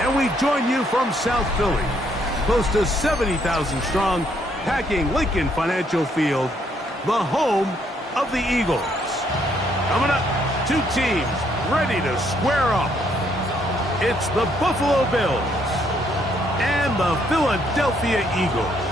And we join you from South Philly, close to 70,000 strong, packing Lincoln Financial Field, the home of the Eagles. Coming up, two teams ready to square off. It's the Buffalo Bills and the Philadelphia Eagles.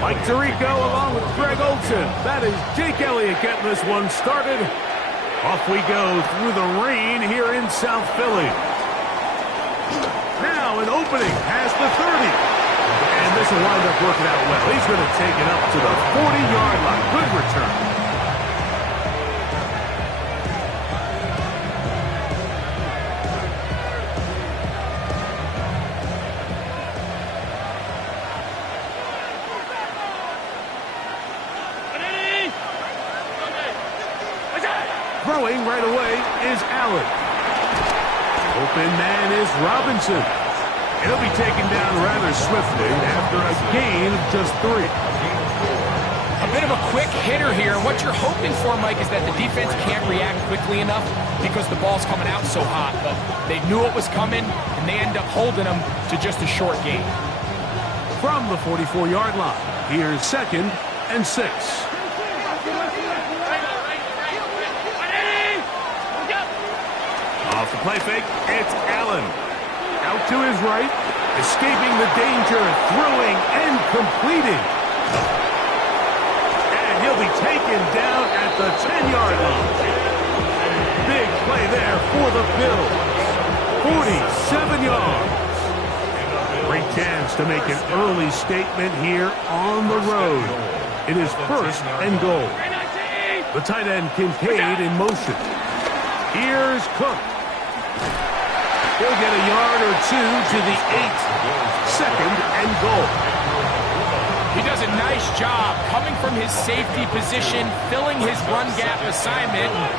Mike Tirico along with Greg Olsen. That is Jake Elliott getting this one started. Off we go through the rain here in South Philly. Now an opening past the 30. And this will wind up working out well. He's going to take it up to the 40-yard line. Good return. Throwing right away is Allen. Open man is Robinson. He'll be taken down rather swiftly after a gain of just 3. A bit of a quick hitter here. What you're hoping for, Mike, is that the defense can't react quickly enough because the ball's coming out so hot. But they knew it was coming, and they end up holding them to just a short gain. From the 44-yard line, here's 2nd and 6. Off the play fake, it's Allen. Out to his right, escaping the danger, throwing and completing. And he'll be taken down at the 10-yard line. Big play there for the Bills. 47 yards. Great chance to make an early statement here on the road. It is 1st and goal. The tight end Kincaid in motion. Here's Cook. He'll get a yard or 2 to the 8. 2nd and goal. He does a nice job coming from his safety position, filling his run gap assignment, and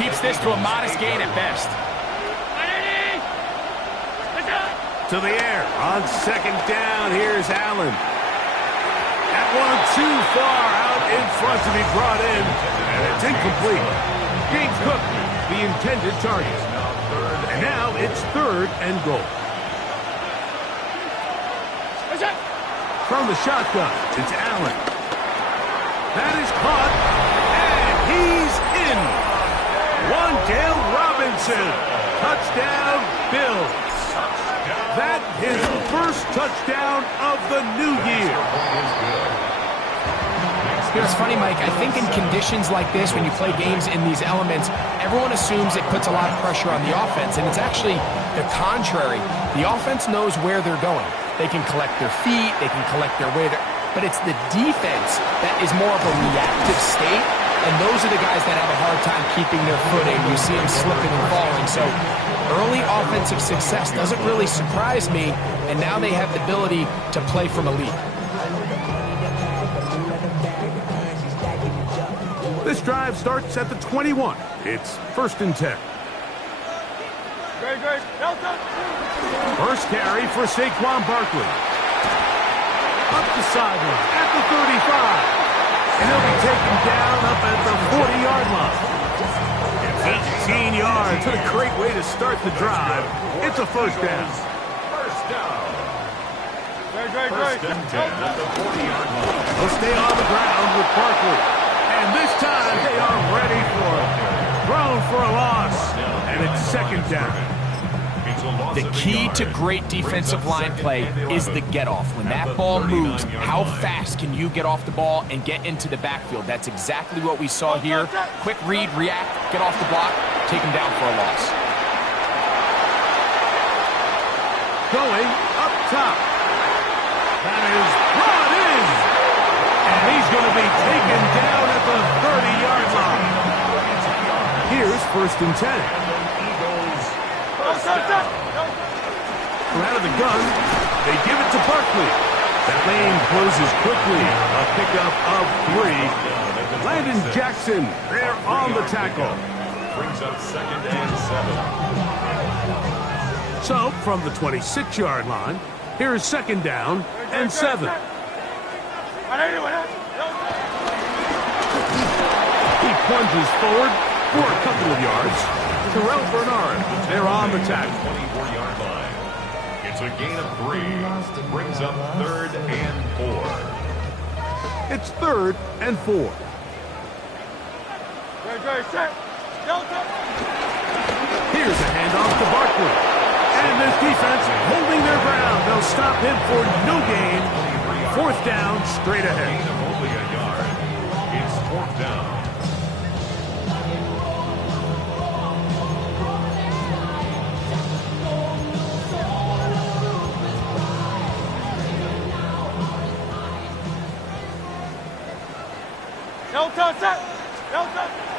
keeps this to a modest gain at best. To the air on 2nd down. Here's Allen. That one too far out in front to be brought in, and it's incomplete. James Cook, the intended target. And now it's 3rd and goal. From the shotgun, it's Allen. That is caught, and he's in. Wan'Dale Robinson. Touchdown, Bills. That his first touchdown of the new year. You know, it's funny, Mike, I think in conditions like this, when you play games in these elements, everyone assumes it puts a lot of pressure on the offense, and it's actually the contrary. The offense knows where they're going. They can collect their feet, they can collect their way, but it's the defense that is more of a reactive state, and those are the guys that have a hard time keeping their footing. You see them slipping and falling, so early offensive success doesn't really surprise me, and now they have the ability to play from a lead. This drive starts at the 21. It's 1st and 10. First carry for Saquon Barkley. Up the sideline at the 35. And he'll be taken down up at the 40-yard line. 18 yards. What a great way to start the drive. It's a 1st down. First and 10 at the 40-yard line. They'll stay on the ground with Barkley. And this time they are ready for it. Thrown for a loss. And it's 2nd down. The key to great defensive line play is the get-off. When that ball moves, how fast can you get off the ball and get into the backfield? That's exactly what we saw here. Quick read, react, get off the block, take him down for a loss. Going up top. That is brought in. And he's going to be taken down at the 30-yard line. Here's 1st and 10. From out of the gun, they give it to Barkley. That lane closes quickly. A pickup of 3. Landon Jackson there on the tackle. Brings up 2nd and 7. So, from the 26-yard line, here is 2nd down and 7. He plunges forward for a couple of yards. Terrell Bernard, they're on the tackle. 24-yard line. It's a gain of 3. Brings up 3rd and 4. It's 3rd and 4. Here's a handoff to Barkley. And this defense holding their ground. They'll stop him for no gain. 4th down, straight ahead. Gain of only a yard. It's 4th down.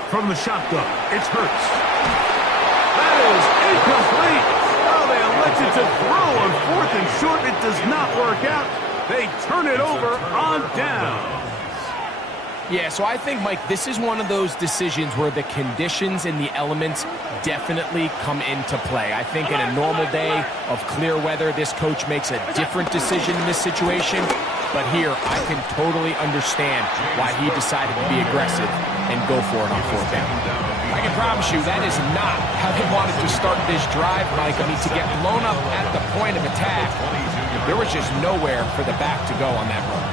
From the shotgun, it's Hurts. That is incomplete. Oh, they elected to throw on 4th and short. It does not work out. They turn it over on down. Yeah, so I think, Mike, this is one of those decisions where the conditions and the elements definitely come into play. I think in a normal day of clear weather, this coach makes a different decision in this situation. But here, I can totally understand why he decided to be aggressive and go for it on 4th down. I can promise you that is not how they wanted to start this drive, Mike. I mean, to get blown up at the point of attack, there was just nowhere for the back to go on that run.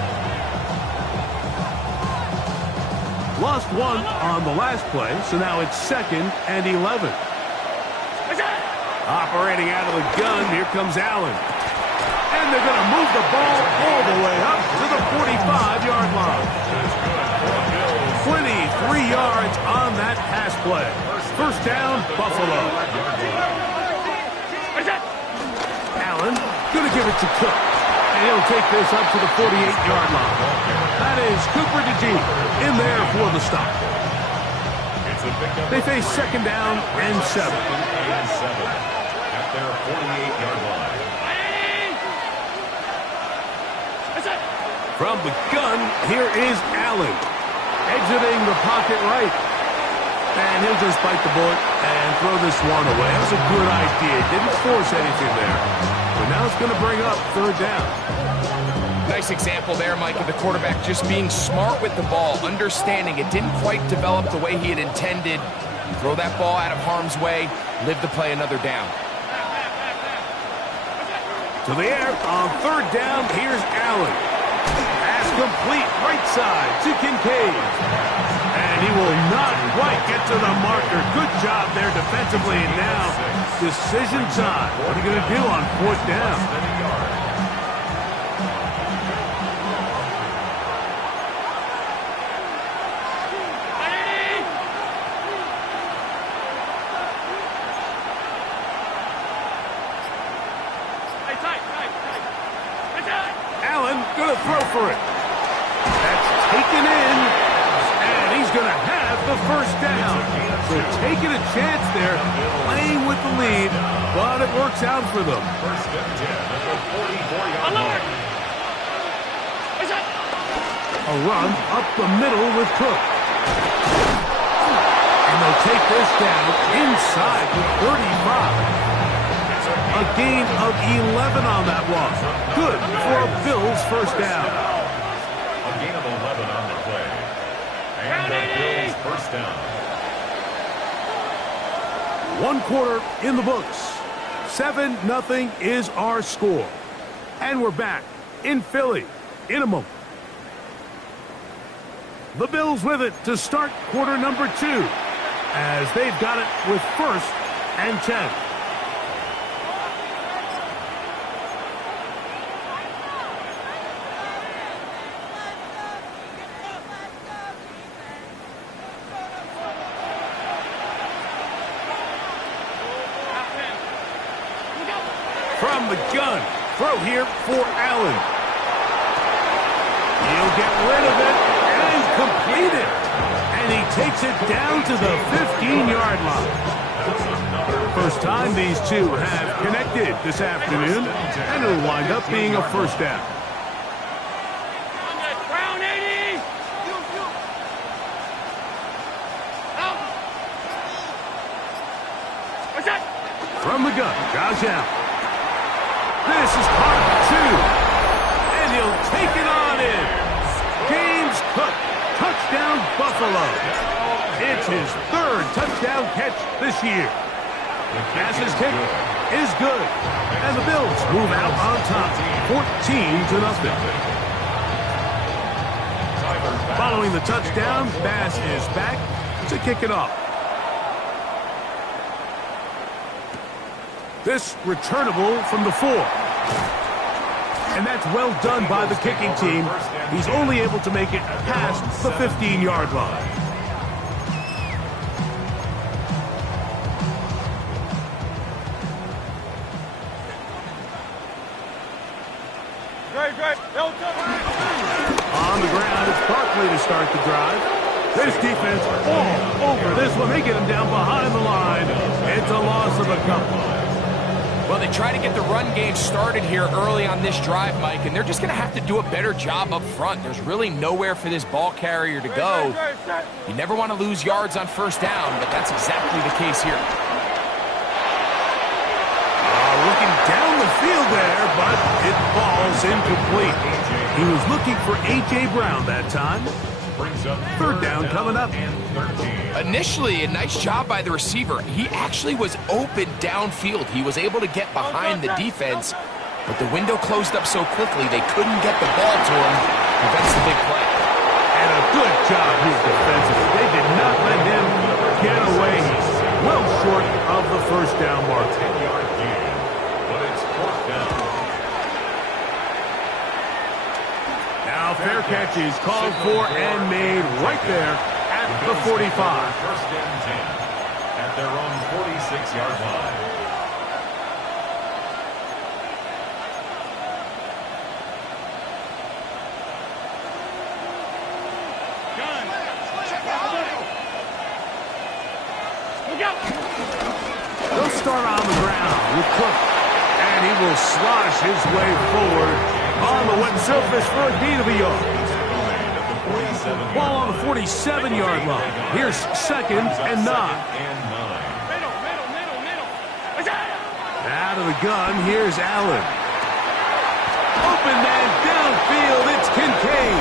Lost 1 on the last play, so now it's 2nd and 11. Operating out of the gun, here comes Allen. And they're going to move the ball all the way up to the 45-yard line. 23 yards on that pass play. 1st down, Buffalo. Allen going to give it to Cook. And he'll take this up to the 48-yard line. That is Cooper DeJean in there for the stop. They face 2nd down and 7. At their 48-yard line. From the gun, here is Allen. Exiting the pocket right. And he'll just bite the bullet and throw this one away. That was a good idea. Didn't force anything there. But now it's going to bring up 3rd down. Nice example there, Mike, of the quarterback just being smart with the ball, understanding it didn't quite develop the way he had intended. Throw that ball out of harm's way, live to play another down. To the air on 3rd down, here's Allen. Pass complete right side to Kincaid. And he will not quite get to the marker. Good job there defensively. And now, decision time. What are you going to do on 4th down? Going to throw for it. That's taken in, and he's going to have the 1st down. So taking a chance there, playing with the lead, but it works out for them. 1st and 10 at the 44-yard line. A run up the middle with Cook. And they'll take this down inside the 35. A gain of 11 on that one. Good for a Bills 1st down. A gain of 11 on the play. And the Bills 1st down. 1 quarter in the books. 7-0 is our score. And we're back in Philly in a moment. The Bills with it to start quarter number 2, as they've got it with 1st and 10. From the gun, throw here for Allen. He'll get rid of it and complete it. And he takes it down to the 15-yard line. First time these two have connected this afternoon, and it'll wind up being a 1st down. From the gun, Josh Allen. This is part 2. And he'll take it on in. Buffalo. It's his third touchdown catch this year. Pass is kicked is good. And the Bills move out on top, 14-0. Following the touchdown, Bass is back to kick it off. This returnable from the 4. And that's well done by the kicking team. He's only able to make it past the 15-yard line. On the ground, it's Barkley to start the drive. This defense all over this one. They get him down behind the line. It's a loss of a couple. Well, they try to get the run game started here early on this drive, Mike, and they're just going to have to do a better job up front. There's really nowhere for this ball carrier to go. You never want to lose yards on first down, but that's exactly the case here. Looking down the field there, but it falls incomplete. He was looking for A.J. Brown that time. Third down coming up. Initially, a nice job by the receiver. He actually was open downfield. He was able to get behind the defense, but the window closed up so quickly they couldn't get the ball to him. Prevents the big play. And a good job here defensively. They did not let him get away. He's well short of the first down mark. 10-yard gain, but it's fourth down. Now fair catch is called for and made right there at the 45. First and 10 at their own 46-yard line. They'll start on the ground with Cook, and he will slosh his way forward on the wet surface for a gain of a yard. Ball on the 47-yard line. Here's second and 9. Out of the gun, here's Allen. Open man downfield, it's Kincaid.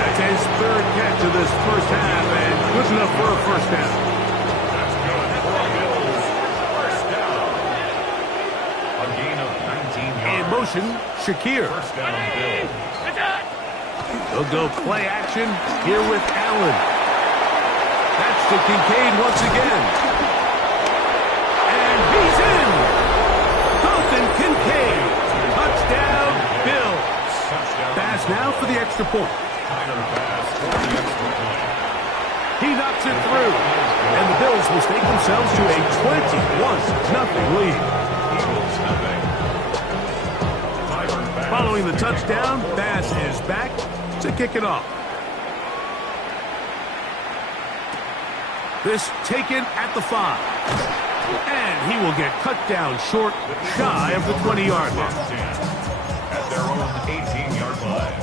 That's his third catch of this first half, and good enough for a first down. In motion, Shakir. They'll go play action here with Allen. That's to Kincaid once again. And he's in. Dalton Kincaid. Touchdown, Bills. Pass now for the extra point. He knocks it through. And the Bills will stake themselves to a 21-0 lead. Following the touchdown, Bass is back to kick it off. This taken at the 5. And he will get cut down short, shy of the 20-yard line. At their own 18-yard line.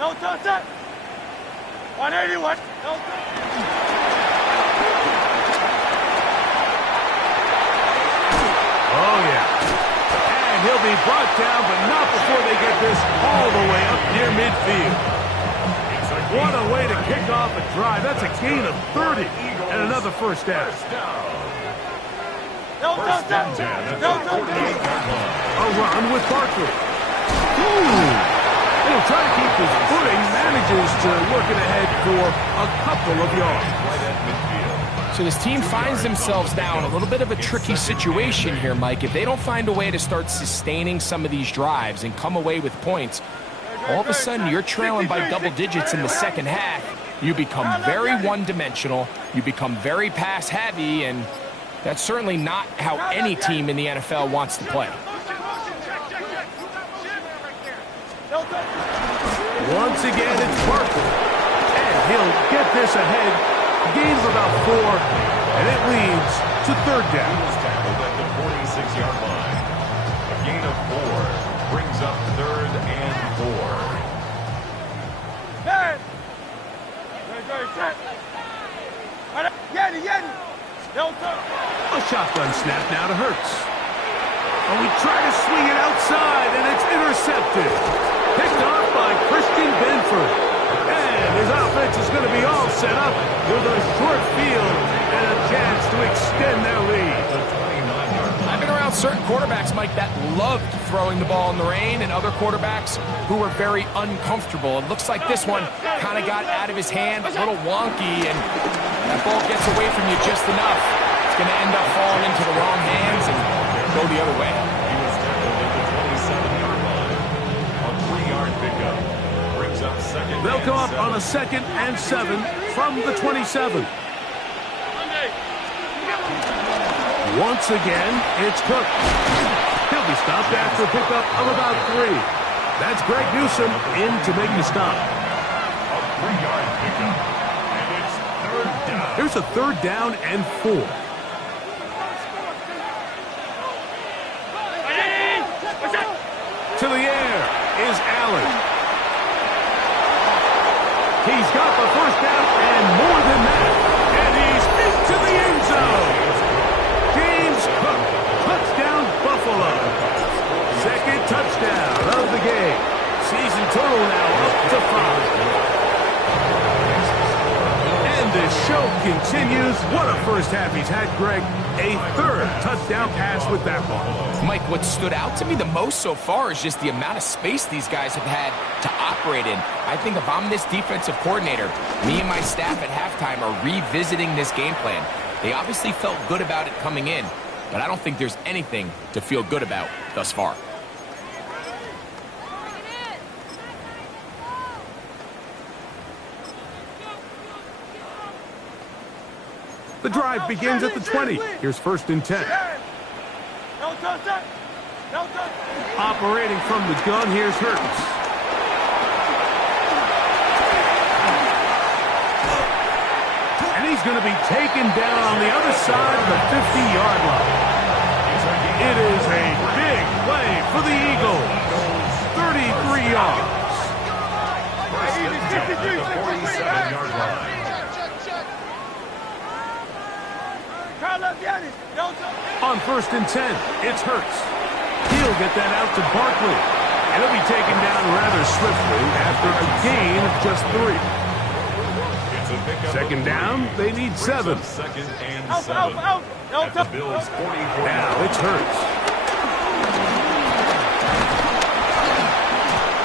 No touch it. 181. No touch. Oh, yeah. And he'll be brought down, but not before they get this all the way up near midfield. What a way to kick off a drive. That's a gain of 30 and another first down. No touch it. No touch it. A run with Barkley. He'll try to keep his footing, manages to work it ahead for a couple of yards. Right at midfield. So this team finds themselves now in a little bit of a tricky situation here, Mike. If they don't find a way to start sustaining some of these drives and come away with points, all of a sudden you're trailing by double digits in the second half. You become very one-dimensional. You become very pass-heavy, and that's certainly not how any team in the NFL wants to play. Once again, it's Barkley. And he'll get this ahead. Gain of about 4, and it leads to third down. Tackled at the 46-yard line. A gain of 4 brings up third and 4. Man. No touch. A shotgun snap now to Hurts. And we try to swing it outside, and it's intercepted. Picked off by Christian Benford. And his offense is going to be all set up with a short field and a chance to extend their lead. I've been around certain quarterbacks, Mike, that loved throwing the ball in the rain, and other quarterbacks who were very uncomfortable. It looks like this one kind of got out of his hand, a little wonky, and that ball gets away from you just enough. It's going to end up falling into the wrong hands and go the other way. He was tackled at the 27-yard line. A 3-yard pickup brings up second. They'll come up on a 2nd and 7 from the 27. Once again, it's Cook. He'll be stopped after a pickup of about 3. That's Greg Newsome in to make the stop. A 3-yard pickup. And it's third down. Here's a 3rd down and 4. To the air is Allen. He's got the 1st down and more than that. And he's into the end zone. James Cook, touchdown Buffalo. 2nd touchdown of the game. Season total now up to 5. And the show continues. What a first half he's had, Greg. A 3rd touchdown pass with that ball. Mike, what stood out to me the most so far is just the amount of space these guys have had to operate in. I think if I'm this defensive coordinator, me and my staff at halftime are revisiting this game plan. They obviously felt good about it coming in, but I don't think there's anything to feel good about thus far. The drive begins at the 20. Here's 1st and 10. Operating from the gun, here's Hurts. And he's going to be taken down on the other side of the 50-yard line. It is a big play for the Eagles. 33 yards. The 47-yard line. On 1st and 10, it's Hurts. He'll get that out to Barkley. And he'll be taken down rather swiftly after a gain of just 3. It's a pickup. 2nd down, they need 7. 2nd and 7. At the Bills' 44. Now it's Hurts.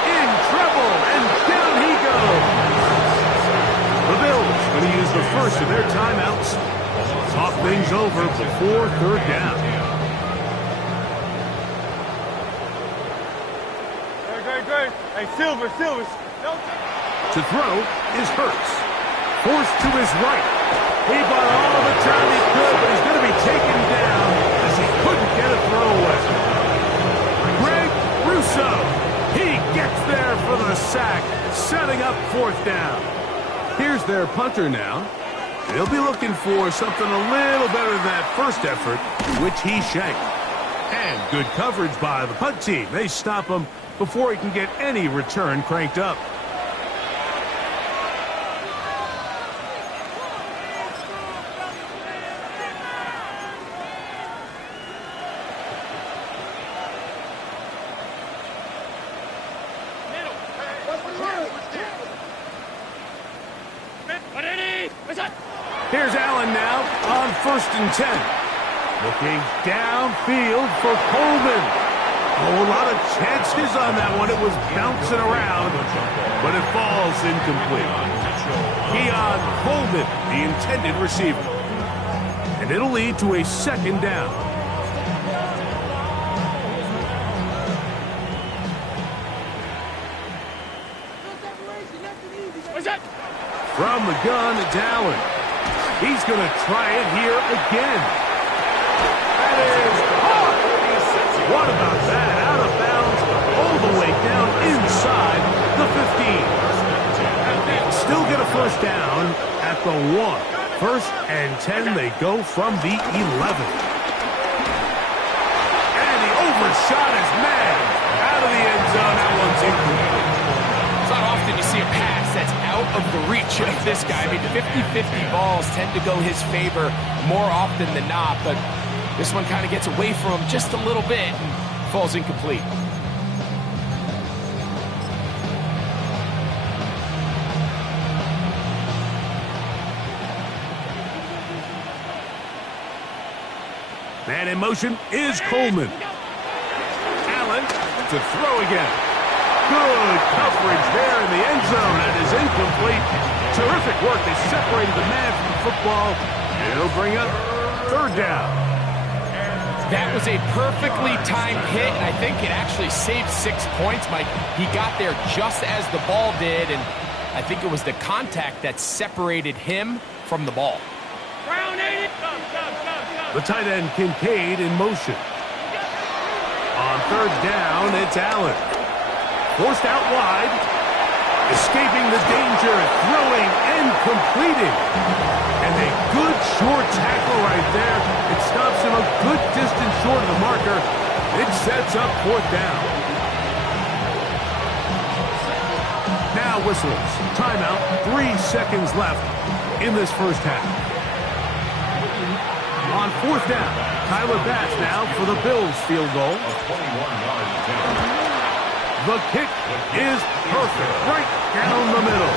In trouble, and down he goes. The Bills going to use the first of their timeouts. Talk things over before 3rd down. Good. Hey, Silver. To throw is Hurts. Forced to his right. He bought all the time he could, but he's going to be taken down as he couldn't get a throw away. Greg Rousseau. He gets there for the sack, setting up 4th down. Here's their punter now. They'll be looking for something a little better than that first effort, which he shanked. And good coverage by the punt team. They stop him before he can get any return cranked up. Here's Allen now on 1st and 10. Looking downfield for Coleman. Oh, a lot of chances on that one. It was bouncing around, but it falls incomplete. Keon Coleman, the intended receiver. And it'll lead to a 2nd down. From the gun, it's Allen. He's going to try it here again. That is caught. What about that? Out of bounds, all the way down inside the 15. Still get a 1st down at the 1. 1st and 10, they go from the 11. And he overshot his man. Out of the end zone, that one's incomplete. It's not often you see a pass that's out of the reach of this guy. I mean, 50-50 balls tend to go his favor more often than not, but This one kind of gets away from him just a little bit and falls incomplete. Man in motion is Coleman. Allen to throw again. Good coverage there in the end zone. That is incomplete. Terrific work. They separated the man from the football. It'll bring up third down. That was a perfectly timed hit, and I think it actually saved 6 points, Mike. He got there just as the ball did, and I think it was the contact that separated him from the ball. The tight end, Kincaid, in motion. On third down, it's Allen. Forced out wide. Escaping the danger, throwing and completing. And a good short tackle right there. It stops him a good distance short of the marker. It sets up fourth down. Now whistles. Timeout. 3 seconds left in this first half. On fourth down, Tyler Bass now for the Bills field goal. The kick is perfect, right down the middle.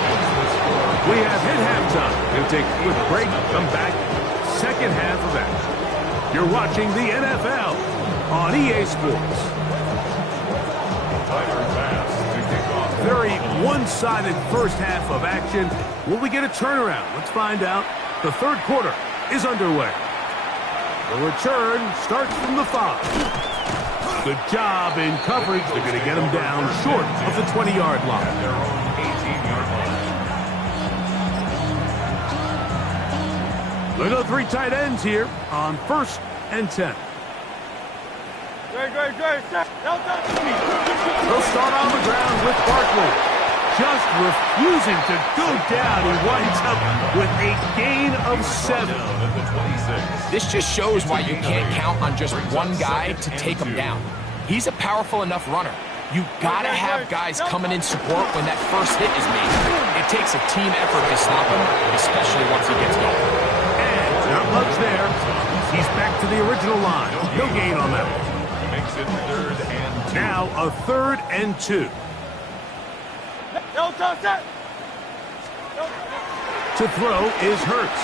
We have hit halftime. We'll take a quick break, come back, second half of action. You're watching the NFL on EA Sports. Tyler Bass to kick off. Very one-sided first half of action. Will we get a turnaround? Let's find out. The third quarter is underway. The return starts from the 5. Good job in coverage. They're going to get him down short of the 20-yard line. At their own 18-yard line. Look at the 3 tight ends here on 1st and 10. Great. They'll start on the ground with Barkley. Just refusing to go down. He winds up with a gain of 7. At the 26. This just shows why you can't count on just one guy to take him down. He's a powerful enough runner. You gotta have guys coming in support when that first hit is made. It takes a team effort to stop him, especially once he gets going. And not much there. He's back to the original line. No gain on that one. Makes it 3rd and 2. Now a 3rd and 2. To throw is Hurts.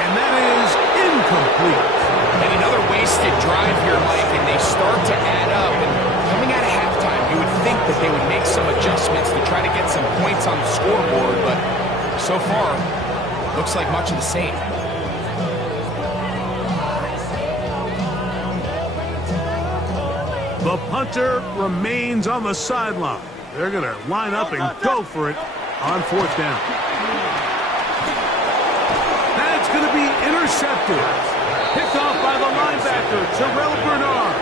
And that is incomplete. And another wasted drive here, Mike, and they start to add up. And coming out of halftime, you would think that they would make some adjustments to try to get some points on the scoreboard, but so far, looks like much of the same. The punter remains on the sideline. They're going to line up and go for it on 4th down. That's going to be intercepted. Picked off by the linebacker, Terrell Bernard.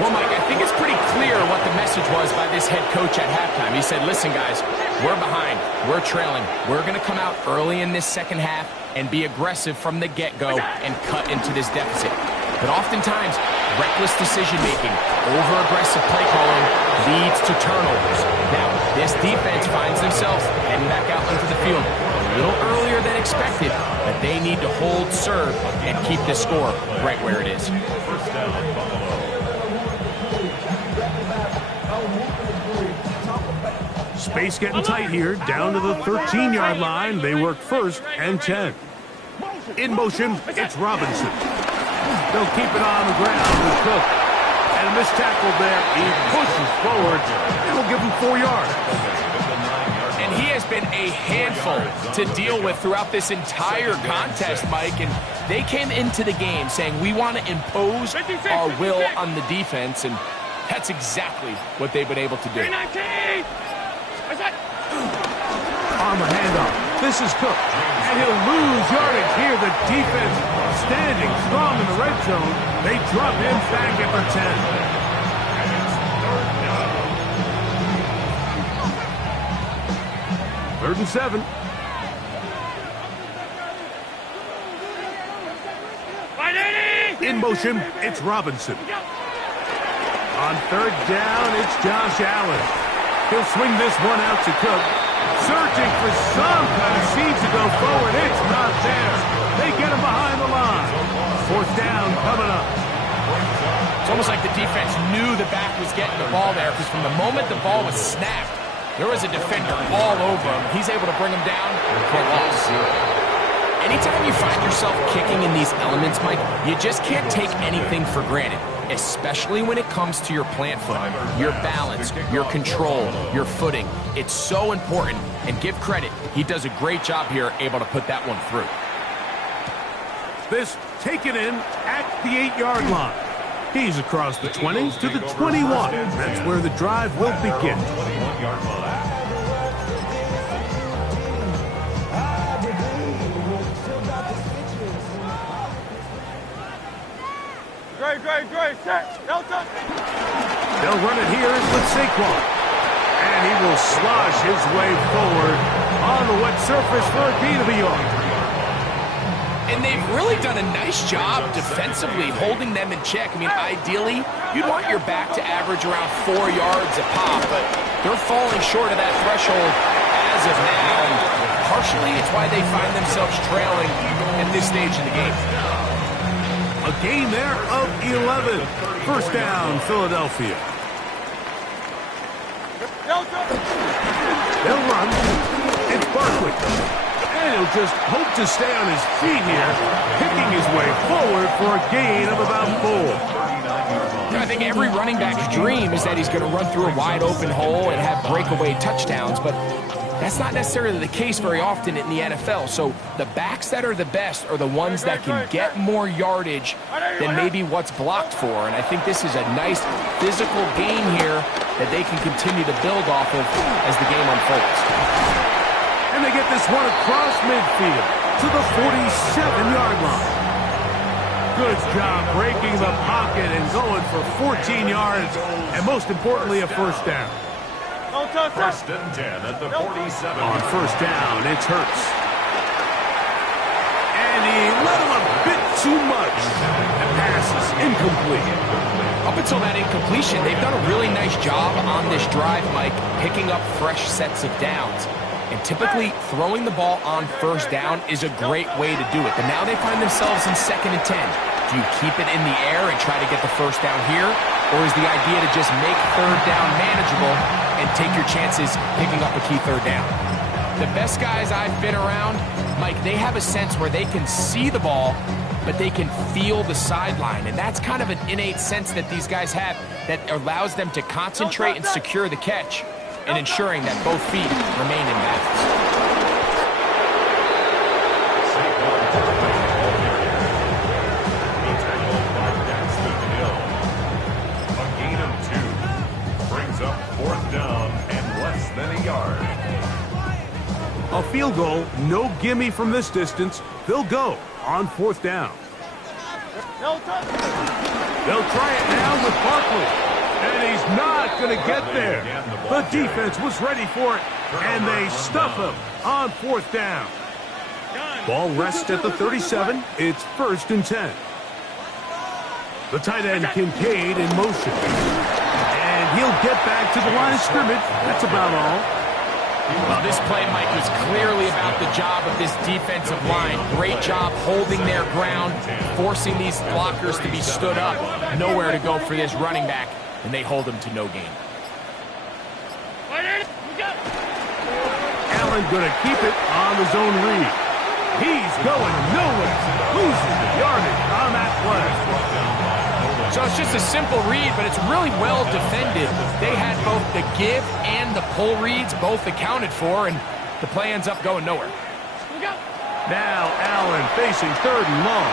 Well, Mike, I think it's pretty clear what the message was by this head coach at halftime. He said, listen, guys, we're behind. We're trailing. We're going to come out early in this second half and be aggressive from the get-go and cut into this deficit. But oftentimes, reckless decision-making, over-aggressive play calling leads to turnovers. Now, this defense finds themselves heading back out into the field a little earlier than expected, but they need to hold serve and keep this score right where it is. First down, Buffalo. Space getting tight here, down to the 13-yard line. They work 1st and 10. In motion, it's Robinson. They'll keep it on the ground with Cook. And a missed tackle there. He pushes forward. It'll give him 4 yards. And he has been a handful to deal with throughout this entire contest, Mike. And they came into the game saying, we want to impose our will on the defense. And that's exactly what they've been able to do. On the handoff, this is Cook. And he'll lose yardage here. The defense standing strong in the red zone. They drop him back at the 10. 3rd and 7. In motion, it's Robinson. On 3rd down, it's Josh Allen. He'll swing this one out to Cook. Searching for some kind of seed to go forward. It's not there. They get him behind the line. Fourth down coming up. It's almost like the defense knew the back was getting the ball there, because from the moment the ball was snapped, there was a defender all over him. He's able to bring him down for a loss. Anytime you find yourself kicking in these elements, Mike, you just can't take anything for granted, especially when it comes to your plant foot, your balance, your control, your footing. It's so important, and give credit. He does a great job here, able to put that one through. This taken in at the 8-yard line. He's across the 20 to the 21. That's where the drive will begin. Great, set, Delta. They'll run it here with Saquon. And he will slosh his way forward on the wet surface for a gain of a yard. And they've really done a nice job defensively holding them in check. I mean, ideally, you'd want your back to average around 4 yards a pop, but they're falling short of that threshold as of now. And partially, it's why they find themselves trailing at this stage in the game. A gain there of 11. First down, Philadelphia. They'll run. It's Barkley. And he'll just hope to stay on his feet here, picking his way forward for a gain of about 4. I think every running back's dream is that he's going to run through a wide open hole and have breakaway touchdowns, but that's not necessarily the case very often in the NFL. So the backs that are the best are the ones that can get more yardage than maybe what's blocked for. And I think this is a nice physical game here that they can continue to build off of as the game unfolds. And they get this one across midfield to the 47-yard line. Good job breaking the pocket and going for 14 yards, and most importantly, a first down. First and 10 at the 47. On first down, it's Hurts. And he let him a bit too much. The pass is incomplete. Up until that incompletion, they've done a really nice job on this drive, Mike, picking up fresh sets of downs. And typically, throwing the ball on first down is a great way to do it. But now they find themselves in 2nd and 10. Do you keep it in the air and try to get the first down here? Or is the idea to just make third down manageable and take your chances picking up a key third down? The best guys I've been around, Mike, they have a sense where they can see the ball, but they can feel the sideline. And that's kind of an innate sense that these guys have that allows them to concentrate and secure the catch and ensuring that both feet remain in bounds. A field goal, no gimme from this distance. They'll go on 4th down. They'll try it now with Barkley. And he's not going to get there. The defense was ready for it, and they stuff him on 4th down. Ball rests at the 37. It's 1st and 10. The tight end Kincaid in motion. And he'll get back to the line of scrimmage. That's about all. Well, this play, Mike, was clearly about the job of this defensive line. Great job holding their ground, forcing these blockers to be stood up. Nowhere to go for this running back, and they hold him to no gain. Allen going to keep it on the zone read. He's going nowhere. Loses the yardage on that play. So it's just a simple read, but it's really well defended. They had both the give and the pull reads both accounted for, and the play ends up going nowhere. Now Allen facing 3rd and long.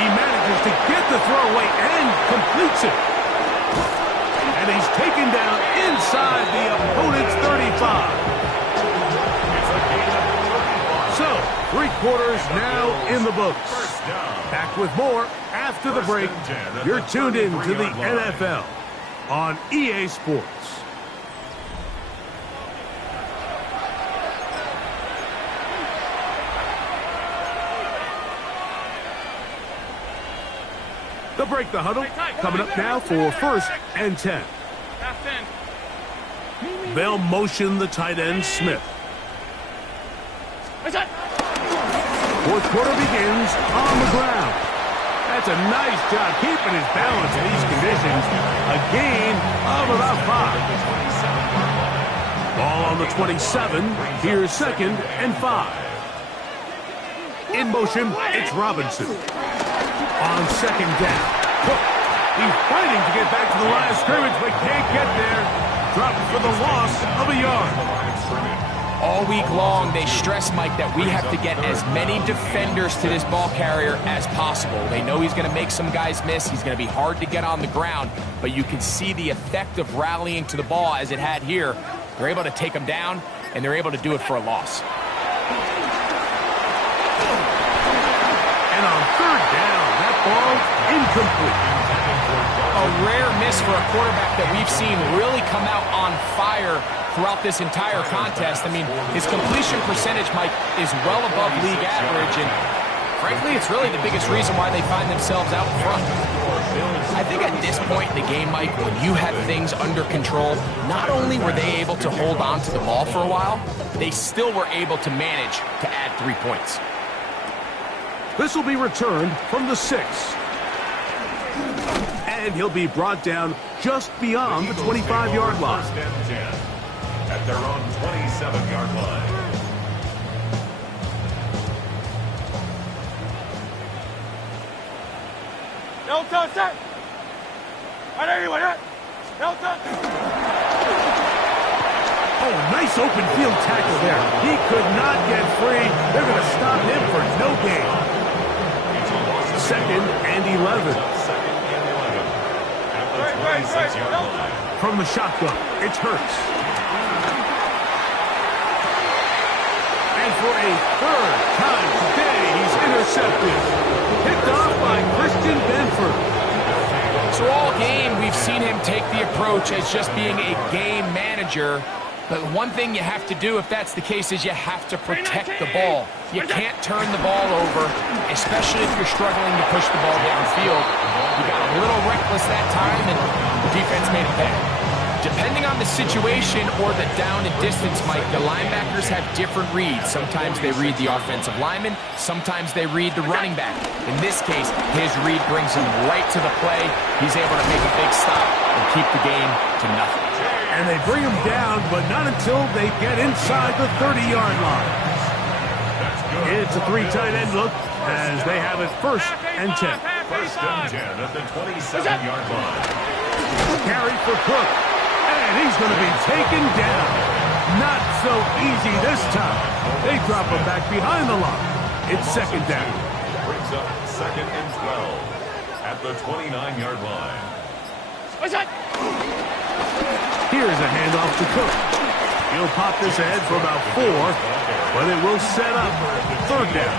He manages to get the throwaway and completes it. And he's taken down inside the opponent's 35. So, 3 quarters now in the books. Back with more after the break. You're tuned in to the NFL on EA Sports. They'll break the huddle. Coming up now for 1st and 10. They'll motion the tight end Smith. Fourth quarter begins on the ground. That's a nice job keeping his balance in these conditions. A gain of about 5. Ball on the 27. Here's 2nd and 5. In motion, it's Robinson. On 2nd down, Cook. He's fighting to get back to the line of scrimmage, but can't get there. Dropped for the loss of a yard. All week long, they stress, Mike, that we have to get as many defenders to this ball carrier as possible. They know he's going to make some guys miss. He's going to be hard to get on the ground, but you can see the effect of rallying to the ball as it had here. They're able to take him down, and they're able to do it for a loss. And on 3rd down, that ball incomplete. A rare miss for a quarterback that we've seen really come out on fire throughout this entire contest. I mean, his completion percentage, Mike, is well above league average, and frankly, it's really the biggest reason why they find themselves out front. I think at this point in the game, Mike, when you have things under control, not only were they able to hold on to the ball for a while, they still were able to manage to add 3 points. This will be returned from the 6. And he'll be brought down just beyond the 25-yard line. First and 10 at their own 27-yard line. Elton, set. Elton. Oh, nice open field tackle there. He could not get free. They're going to stop him for no gain. 2nd and 11. From the shotgun, it's Hurts. And for a 3rd time today, he's intercepted. Picked off by Christian Benford. So all game, we've seen him take the approach as just being a game manager. But one thing you have to do, if that's the case, is you have to protect the ball. You can't turn the ball over, especially if you're struggling to push the ball downfield. You got a little reckless that time, and the defense made it pay. Depending on the situation or the down and distance, Mike, the linebackers have different reads. Sometimes they read the offensive lineman. Sometimes they read the running back. In this case, his read brings him right to the play. He's able to make a big stop and keep the game to nothing. And they bring him down, but not until they get inside the 30-yard line. It's a 3 tight end look as they have it 1st and 10. First and 10 at the 27-yard line. Carry for Cook. And he's going to be taken down. Not so easy this time. They drop him back behind the line. It's 2nd down. Brings up 2nd and 12 at the 29-yard line. Here's a handoff to Cook. He'll pop this ahead for about 4, but it will set up 3rd down.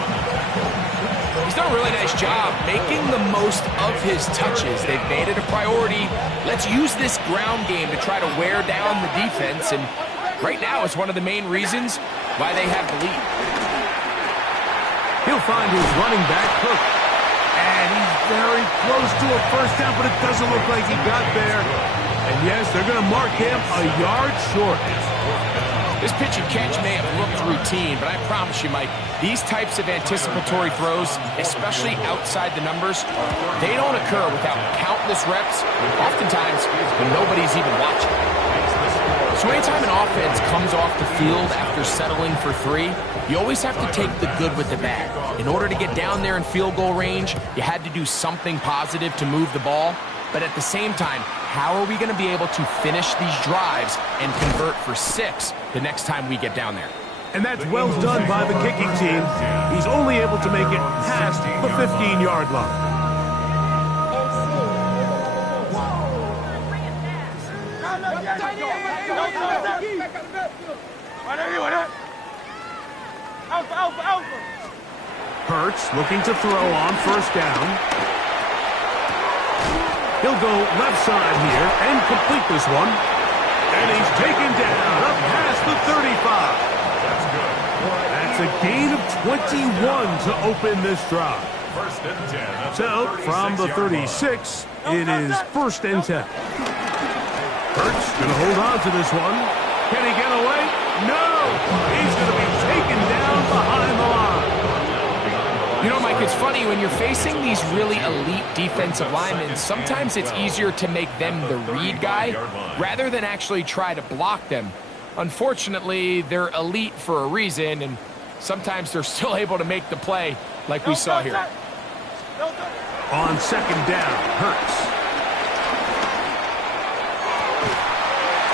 He's done a really nice job making the most of his touches. They've made it a priority. Let's use this ground game to try to wear down the defense, and right now it's one of the main reasons why they have the lead. He'll find his running back, Cook. And he's very close to a 1st down, but it doesn't look like he got there. And yes, they're going to mark him a yard short. This pitch and catch may have looked routine, but I promise you, Mike, these types of anticipatory throws, especially outside the numbers, they don't occur without countless reps, oftentimes when nobody's even watching. So anytime an offense comes off the field after settling for 3, you always have to take the good with the bad. In order to get down there in field goal range, you had to do something positive to move the ball. But at the same time, how are we going to be able to finish these drives and convert for 6 the next time we get down there? And that's well done by the kicking team. He's only able to make it past the 15-yard line. Hurts looking to throw on 1st down. He'll go left side here and complete this one. And he's taken down up past the 35. That's good. That's a gain of 21 to open this drive. First and 10. So, from the 36, it is 1st and 10. Hurts going to hold on to this one. Can he get away? No! He's going to be taken down behind the line. Mike, it's funny, when you're facing these really elite defensive linemen, sometimes it's easier to make them the read guy rather than actually try to block them. Unfortunately, they're elite for a reason, and sometimes they're still able to make the play like we saw here. On second down, Hurts.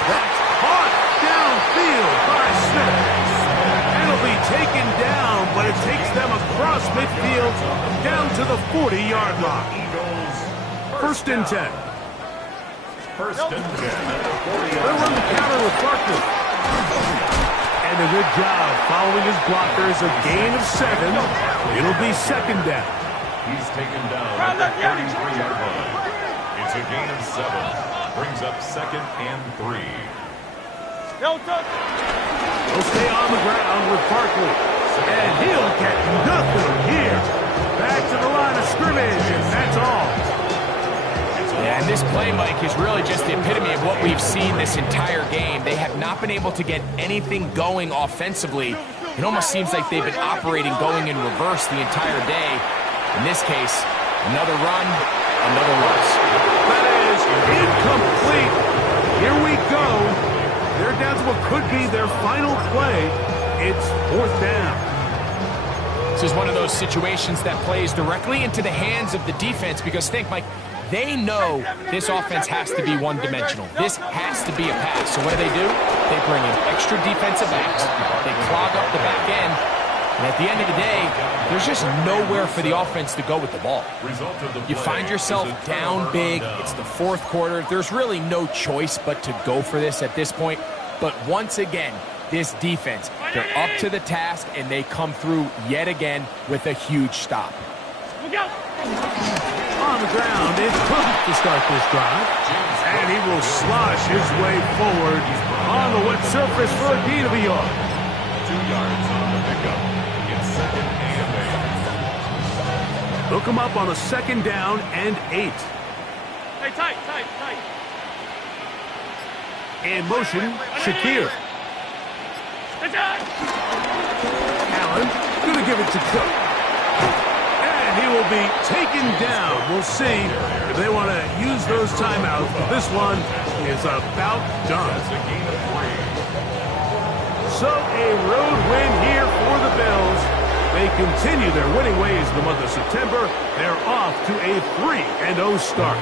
That's caught downfield by Smith. It'll be taken down, but it takes them across midfield down to the 40-yard line. First and 10. First and 10. They'll run the counter with Barkley. And a good job following his blockers. A gain of 7. It'll be second down. He's taken down at the 33-yard line. It's a gain of 7. Brings up second and 3. He'll stay on the ground with Barkley. And he'll get nothing here. Back to the line of scrimmage, and that's all. Yeah, and this play, Mike, is really just the epitome of what we've seen this entire game. They have not been able to get anything going offensively. It almost seems like they've been operating going in reverse the entire day. In this case, another run, another loss. That is incomplete. Here we go. They're down to what could be their final play. It's fourth down. This is one of those situations that plays directly into the hands of the defense because think, Mike, they know this offense has to be one-dimensional. This has to be a pass. So what do? They bring in extra defensive backs. They clog up the back end. And at the end of the day, there's just nowhere for the offense to go with the ball. You find yourself down big. It's the fourth quarter. There's really no choice but to go for this at this point. But once again, this defense, they're up to the task, and they come through yet again with a huge stop. On the ground, it's Cook to start this drive. And he will slosh his way forward on the wet surface for a gain of a yard. 2 yards on the pickup. It's second and 8. Hook him up on a second down and 8. Hey, tight. In motion, Shakir. Allen, gonna give it to Cook. And he will be taken down. We'll see if they want to use those timeouts, but this one is about done. So a road win here for the Bills. They continue their winning ways in the month of September. They're off to a 3-0 start.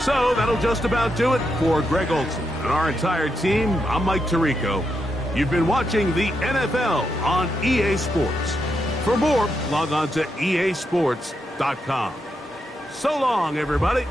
So that'll just about do it for Greg Olsen and our entire team. I'm Mike Tirico. You've been watching the NFL on EA Sports. For more, log on to easports.com. So long, everybody.